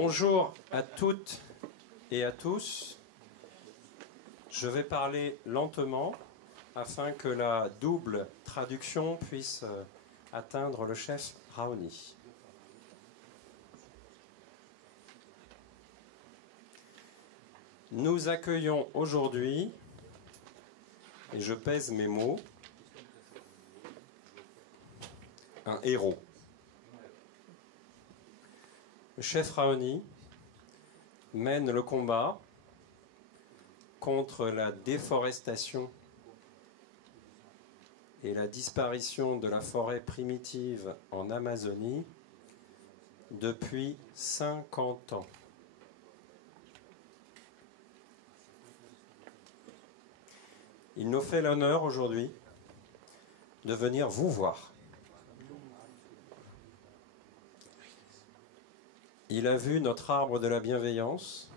Bonjour à toutes et à tous. Je vais parler lentement afin que la double traduction puisse atteindre le chef Raoni. Nous accueillons aujourd'hui, et je pèse mes mots, un héros. Le chef Raoni mène le combat contre la déforestation et la disparition de la forêt primitive en Amazonie depuis 50 ans. Il nous fait l'honneur aujourd'hui de venir vous voir. Il a vu notre arbre de la bienveillance.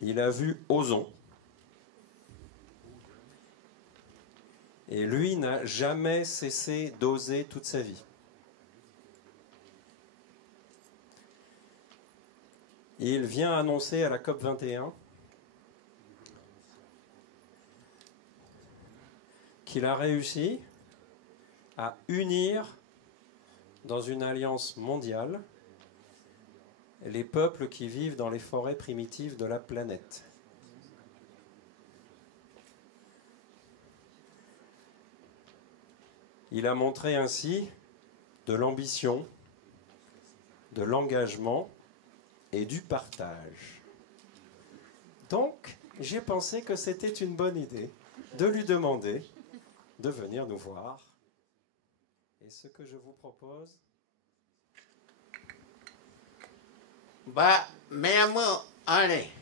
Il a vu Ozon. Et lui n'a jamais cessé d'oser toute sa vie. Il vient annoncer à la COP 21 qu'il a réussi à unir dans une alliance mondiale les peuples qui vivent dans les forêts primitives de la planète. Il a montré ainsi de l'ambition, de l'engagement et du partage. Donc, j'ai pensé que c'était une bonne idée de lui demander de venir nous voir. Et ce que je vous propose... Ba, meyama ane.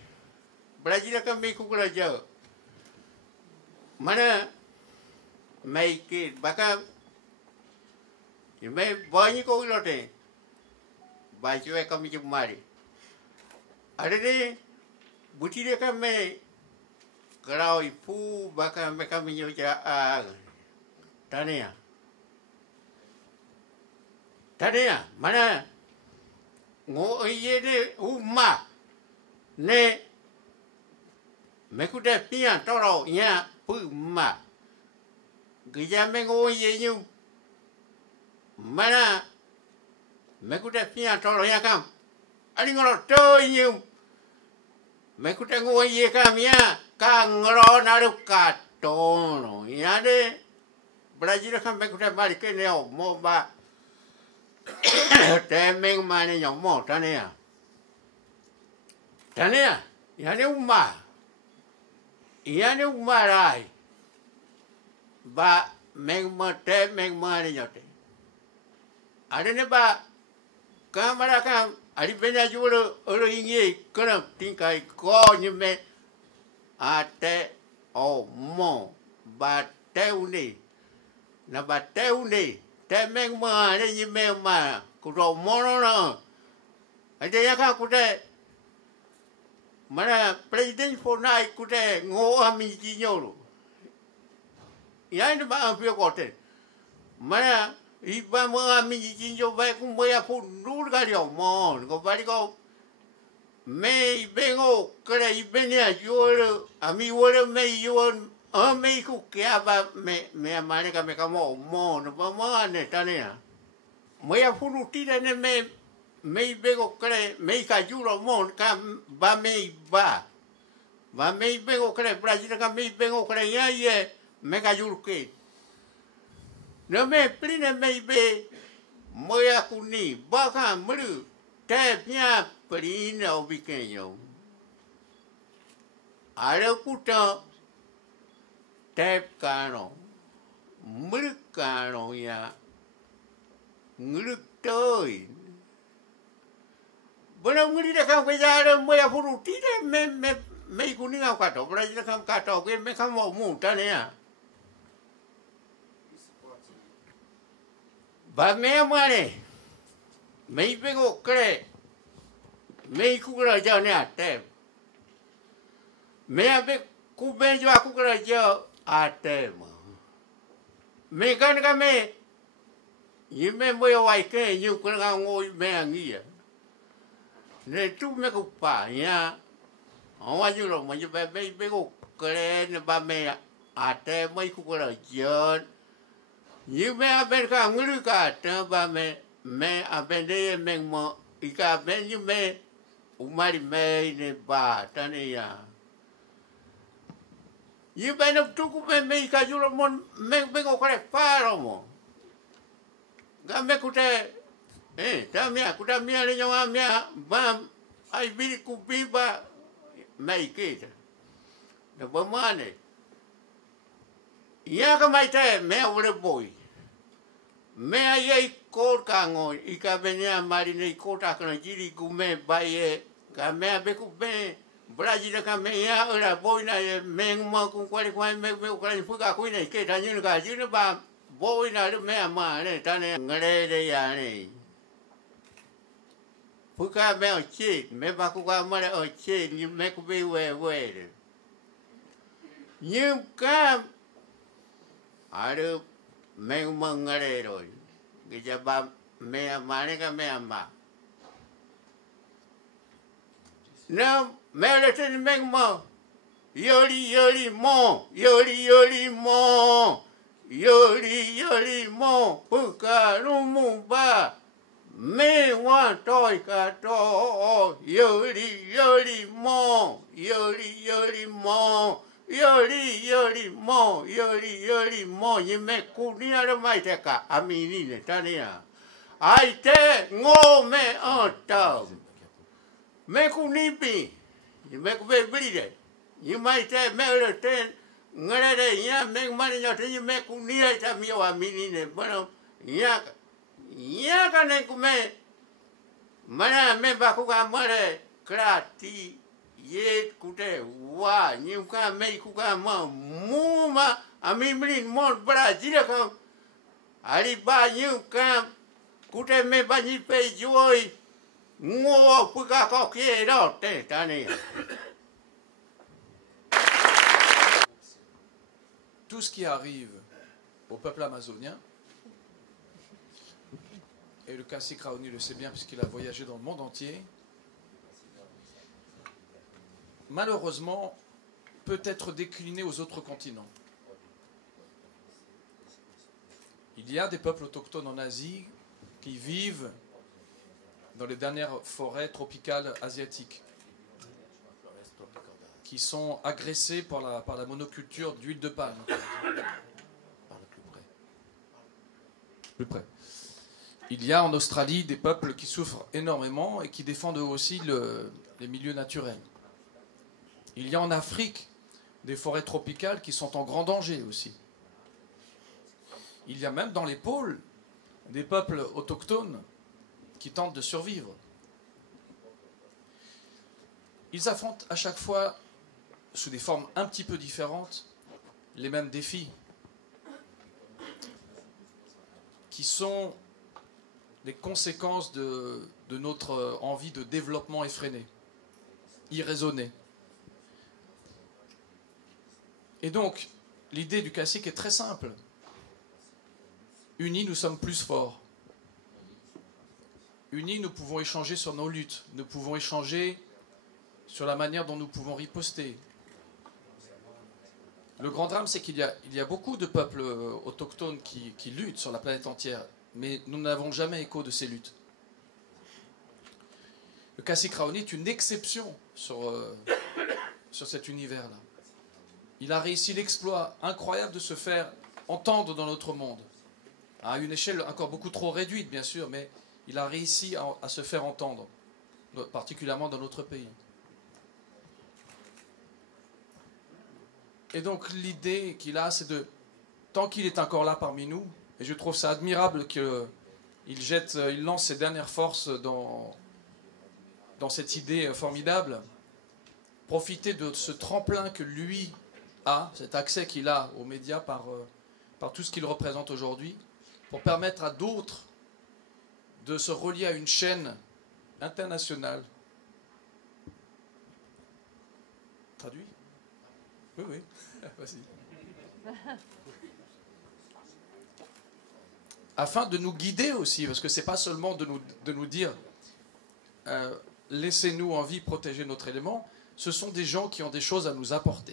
Belajar kami kukulaja. Mana maiki baka me banyak kau lote. Baca kami cumari. Ada ni buti dia kami kalau ibu baka kami nyoja tanya. Tanya mana ngo ye de umma ne mekuda pia toro nya pu ma gija me ngo ye nyu mana mekuda pia toro ya kam ali ngoro to nyu mekuda ngo ye kam ya ka ngoro naru ka to no ya de Brazil kam mekuda balik ke ne o mo ba Temeng mana yang mau tanya, ini umma rai, ba meng mana nyote, ada ni ba kamera kam, ada banyak jual orang ini kena tingkai kau ni me, ate oh mo ba teuni, na ba teuni. Temeng mana ni memang kurang mono na. Ada yang kan kuda mana presiden ponai kuda ngoa miji nyoro. Yang ni bahan pihak kote. Mana iba ngoa miji nyoro baik kumaya pun nur kali omon. Kau balik kau me bengo kena ibenya jual ami jual me jual me ku kaya ba me mana kami kamu mo no ba mana tanya me ya furu tira ne me bego kre me ka juro mo ka ba me bego kre Brazil ka me bego kre ya ye me ka juro ke no me prine me be mo ya kuni ba ka mru te pia prine obikenyo ara kuta Tep kano, muluk kano ya, nguluk toy. Bona nguli dah kam kerja mo ya furu tidak me kuning aku kata, belajar kam kata, gue me kam mau muda ni ya. Ba me mana, me pengo kere, me kukura jauh ni tep. Me abe kuben jauh aku kerja. Ate mo. Mekan kami Như mẹ mới hoài cái như con ngang ngồi mẹ nghĩ nên chú mẹ cũng phải nha họ nói như là mà như bé bé bé cũng cái này ba mẹ à thế mấy cũng có là chuyện như mẹ bên cả người cả thế ba mẹ à bên đây mẹ mà cả bên như mẹ umari mẹ này ba thế này à như bên nó chú cũng mẹ cả chú là mon mẹ bên có cái phá rồi mà Gambe kute, tamia kuta mia le nyama mia bam ai bili kupiba mai kita. Da bamane. Ia ka mai te me ore boy. Me ai ko ka ngoi I ka benia mari nei ko ta kana jiri kume baie ka me be ku be Brazil ka me ia ora boy na me ma ku kwali kwai me ko ni fuka ku nei ke ta nyu ka jiri ba Boy na le me ama ne ta ne ngare de ya ne Puka me o chi me ba ku ka ma le o chi ni me ku be we de Như ka are me ma ngare rồi Ge ja ba me ama ne ka me ama Na me le ten me ma Yoli mo Yoli mo puka numu ba me wa toi ka to yoli mo ni me kunia le mai te ka amini ne tania ai te ngo me ota me kunipi ni me ku be bride ni mai te me le ten ngare de ya me mani ya te me ku ni ta mi wa mini ne bueno ya ka ne ku me mana me ba ku ka mare krati ye ku te wa ni ka me ku ka ma mu ma a mi mrin mon Brazil ka ali ba ni ka ku te me ba ni pe joi ngo pu ka ko ke do te ta ni Tout ce qui arrive au peuple amazonien, et le Kassi Kraoni le sait bien puisqu'il a voyagé dans le monde entier, malheureusement peut être décliné aux autres continents. Il y a des peuples autochtones en Asie qui vivent dans les dernières forêts tropicales asiatiques, qui sont agressés par la monoculture d'huile de palme. Plus près. Il y a en Australie des peuples qui souffrent énormément et qui défendent eux aussi les milieux naturels. Il y a en Afrique des forêts tropicales qui sont en grand danger aussi. Il y a même dans les pôles des peuples autochtones qui tentent de survivre. Ils affrontent à chaque fois, sous des formes un petit peu différentes, les mêmes défis, qui sont les conséquences de notre envie de développement effréné, irraisonné. Et donc, l'idée du classique est très simple. Unis, nous sommes plus forts. Unis, nous pouvons échanger sur nos luttes, nous pouvons échanger sur la manière dont nous pouvons riposter. Le grand drame, c'est qu'il y a beaucoup de peuples autochtones qui luttent sur la planète entière, mais nous n'avons jamais écho de ces luttes. Le Kassi Kraoni est une exception sur cet univers-là. Il a réussi l'exploit incroyable de se faire entendre dans notre monde, à une échelle encore beaucoup trop réduite, bien sûr, mais il a réussi à se faire entendre, particulièrement dans notre pays. Et donc l'idée qu'il a, c'est de, tant qu'il est encore là parmi nous, et je trouve ça admirable qu'il lance ses dernières forces dans cette idée formidable, profiter de ce tremplin que lui a, cet accès qu'il a aux médias par tout ce qu'il représente aujourd'hui, pour permettre à d'autres de se relier à une chaîne internationale. Traduit ? Oui, oui. Vas-y. afin de nous guider aussi, parce que ce n'est pas seulement de nous dire laissez-nous en vie protéger notre élément, ce sont des gens qui ont des choses à nous apporter.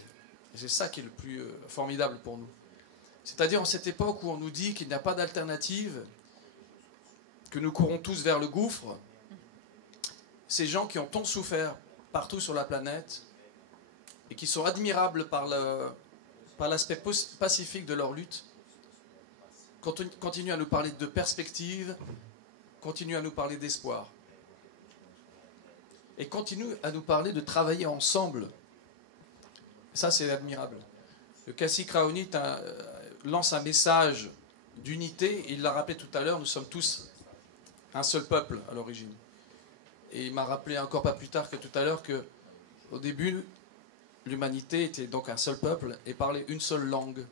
Et c'est ça qui est le plus formidable pour nous. C'est-à-dire en cette époque où on nous dit qu'il n'y a pas d'alternative, que nous courons tous vers le gouffre, ces gens qui ont tant souffert partout sur la planète et qui sont admirables par l'aspect pacifique de leur lutte, continuent à nous parler de perspective, continuent à nous parler d'espoir. Et continuent à nous parler de travailler ensemble. Ça, c'est admirable. Le cacique Raoni lance un message d'unité. Il l'a rappelé tout à l'heure, nous sommes tous un seul peuple à l'origine. Et il m'a rappelé encore pas plus tard que tout à l'heure qu'au début, l'humanité était donc un seul peuple et parlait une seule langue.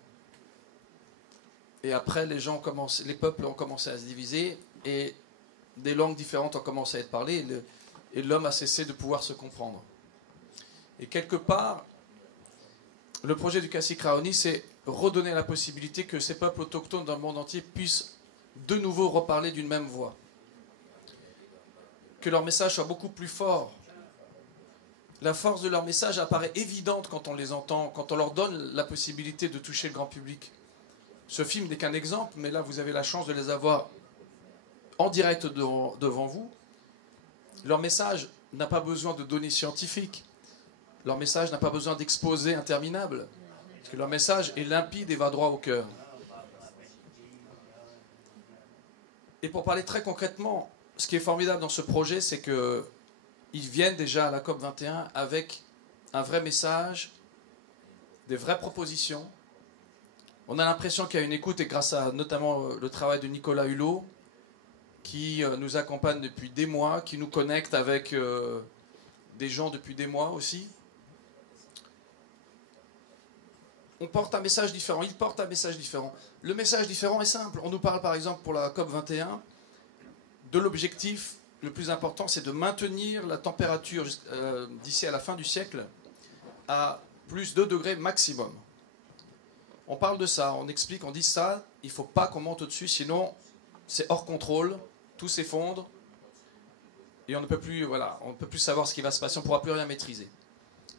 Et après, les peuples ont commencé à se diviser et des langues différentes ont commencé à être parlées et l'homme a cessé de pouvoir se comprendre. Et quelque part, le projet du cacique Raoni, c'est redonner la possibilité que ces peuples autochtones dans le monde entier puissent de nouveau reparler d'une même voix. Que leur message soit beaucoup plus fort. La force de leur message apparaît évidente quand on les entend, quand on leur donne la possibilité de toucher le grand public. Ce film n'est qu'un exemple, mais là vous avez la chance de les avoir en direct devant vous. Leur message n'a pas besoin de données scientifiques. Leur message n'a pas besoin d'exposés interminables. Parce que leur message est limpide et va droit au cœur. Et pour parler très concrètement, ce qui est formidable dans ce projet, c'est qu'ils viennent déjà à la COP21 avec un vrai message, des vraies propositions. On a l'impression qu'il y a une écoute, et grâce à notamment le travail de Nicolas Hulot, qui nous accompagne depuis des mois, qui nous connecte avec des gens depuis des mois aussi. On porte un message différent, il porte un message différent. Le message différent est simple. On nous parle par exemple pour la COP21 de l'objectif le plus important, c'est de maintenir la température d'ici à la fin du siècle à plus 2 degrés maximum. On parle de ça, on explique, on dit ça, il ne faut pas qu'on monte au-dessus, sinon c'est hors contrôle, tout s'effondre et on ne peut plus, on ne peut plus savoir ce qui va se passer, on ne pourra plus rien maîtriser.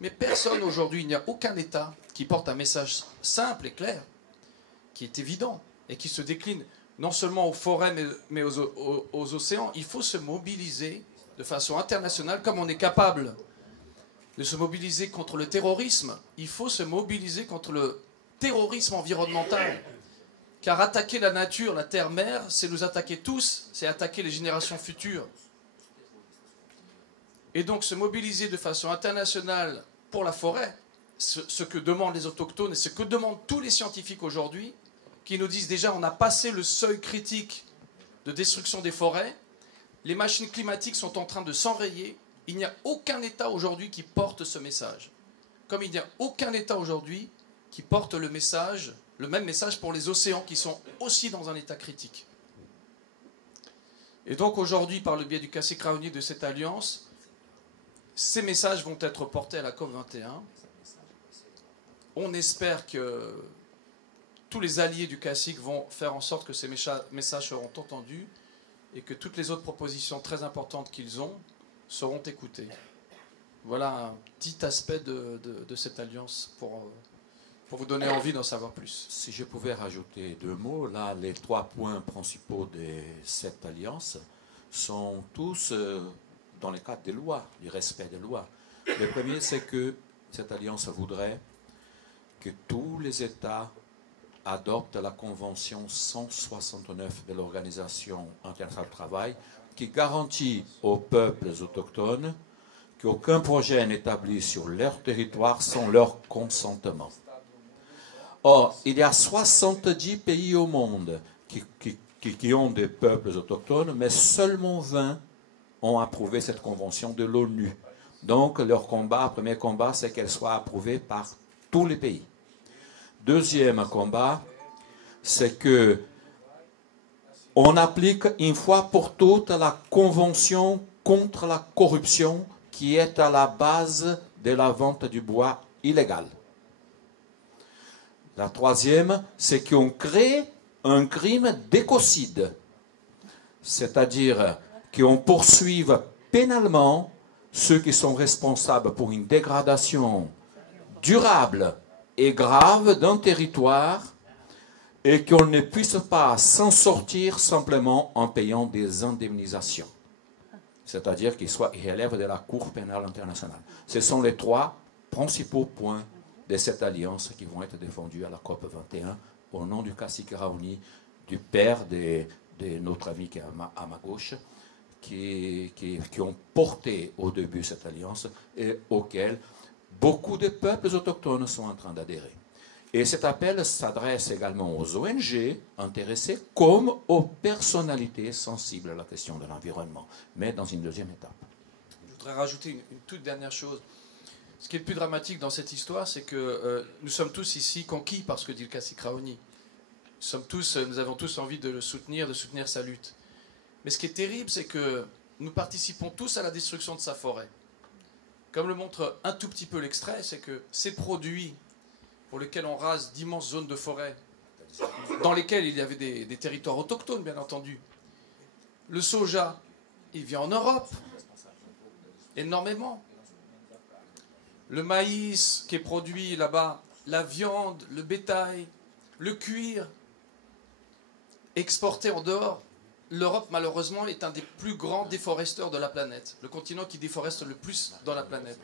Mais personne aujourd'hui, il n'y a aucun État qui porte un message simple et clair, qui est évident et qui se décline non seulement aux forêts mais aux océans. Il faut se mobiliser de façon internationale comme on est capable de se mobiliser contre le terrorisme. Il faut se mobiliser contre le terrorisme environnemental. Car attaquer la nature, la terre-mère, c'est nous attaquer tous, c'est attaquer les générations futures. Et donc se mobiliser de façon internationale pour la forêt, ce que demandent les autochtones et ce que demandent tous les scientifiques aujourd'hui, qui nous disent déjà on a passé le seuil critique de destruction des forêts, les machines climatiques sont en train de s'enrayer, il n'y a aucun État aujourd'hui qui porte ce message. Comme il n'y a aucun État aujourd'hui qui porte le même message pour les océans qui sont aussi dans un état critique. Et donc aujourd'hui, par le biais du cacique Raoni de cette alliance, ces messages vont être portés à la COP21. On espère que tous les alliés du cacique vont faire en sorte que ces messages seront entendus et que toutes les autres propositions très importantes qu'ils ont seront écoutées. Voilà un petit aspect de cette alliance pour vous donner envie d'en savoir plus. Si je pouvais rajouter 2 mots, là, les 3 points principaux de cette alliance sont tous dans le cadre des lois, du respect des lois. Le premier, c'est que cette alliance voudrait que tous les États adoptent la Convention 169 de l'Organisation internationale du travail, qui garantit aux peuples autochtones qu'aucun projet n'est établi sur leur territoire sans leur consentement. Or, il y a 70 pays au monde qui ont des peuples autochtones, mais seulement 20 ont approuvé cette convention de l'ONU. Donc, leur premier combat, c'est qu'elle soit approuvée par tous les pays. Deuxième combat, c'est que on applique une fois pour toutes la convention contre la corruption qui est à la base de la vente du bois illégal. La troisième, c'est qu'on crée un crime d'écocide, c'est-à-dire qu'on poursuive pénalement ceux qui sont responsables pour une dégradation durable et grave d'un territoire et qu'on ne puisse pas s'en sortir simplement en payant des indemnisations. C'est-à-dire qu'ils relèvent de la Cour pénale internationale. Ce sont les 3 principaux points de cette alliance qui vont être défendus à la COP 21 au nom du cacique Raoni, du père de notre ami qui est à ma gauche, qui ont porté au début cette alliance et auquel beaucoup de peuples autochtones sont en train d'adhérer. Et cet appel s'adresse également aux ONG intéressées comme aux personnalités sensibles à la question de l'environnement, mais dans une deuxième étape. Je voudrais rajouter une toute dernière chose. Ce qui est le plus dramatique dans cette histoire, c'est que nous sommes tous ici conquis par ce que dit le cacique Raoni. Nous avons tous envie de le soutenir, de soutenir sa lutte. Mais ce qui est terrible, c'est que nous participons tous à la destruction de sa forêt. Comme le montre un tout petit peu l'extrait, c'est que ces produits pour lesquels on rase d'immenses zones de forêt, dans lesquelles il y avait des territoires autochtones, bien entendu. Le soja, il vient en Europe, énormément. Le maïs qui est produit là-bas, la viande, le bétail, le cuir, exporté en dehors. L'Europe, malheureusement, est un des plus grands déforesteurs de la planète, le continent qui déforeste le plus dans la planète.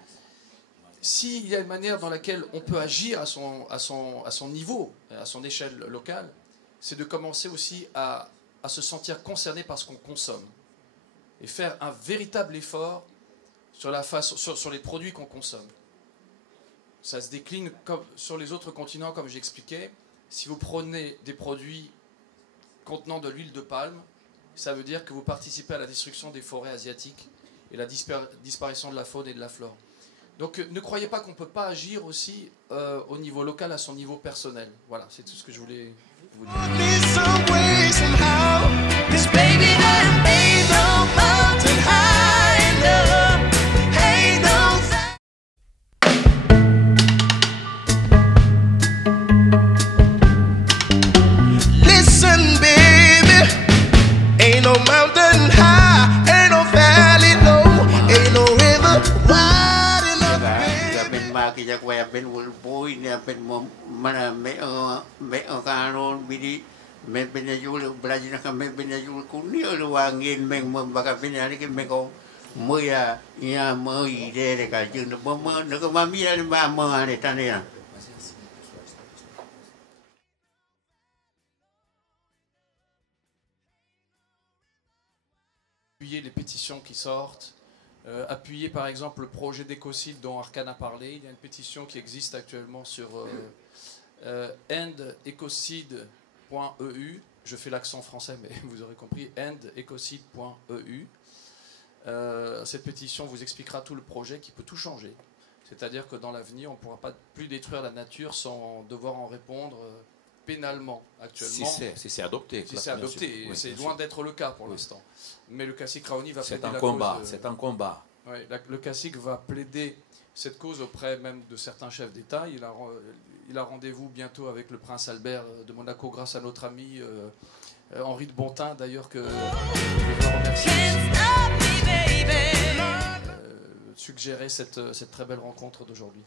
S'il y a une manière dans laquelle on peut agir à son niveau, à son échelle locale, c'est de commencer aussi à se sentir concerné par ce qu'on consomme et faire un véritable effort sur les produits qu'on consomme. Ça se décline comme sur les autres continents, comme j'expliquais. Si vous prenez des produits contenant de l'huile de palme, ça veut dire que vous participez à la destruction des forêts asiatiques et la disparition de la faune et de la flore. Donc ne croyez pas qu'on ne peut pas agir aussi au niveau local, à son niveau personnel. Voilà, c'est tout ce que je voulais vous dire. Appuyer les pétitions qui sortent, appuyer par exemple le projet d'écocide dont Arkan a parlé. Il y a une pétition qui existe actuellement sur endecocide.eu. Je fais l'accent français, mais vous aurez compris, endecocide.eu. Cette pétition vous expliquera tout le projet qui peut tout changer. C'est-à-dire que dans l'avenir, on ne pourra pas plus détruire la nature sans devoir en répondre pénalement actuellement. Si c'est adopté. Si c'est adopté, oui, c'est loin d'être le cas pour l'instant. Mais le cacique Raoni va plaider la cause. C'est un combat. Oui, le cacique va plaider cette cause auprès même de certains chefs d'État. Il a rendez-vous bientôt avec le prince Albert de Monaco grâce à notre ami Henri de Bontin, d'ailleurs, que je veux remercier suggérer cette très belle rencontre d'aujourd'hui.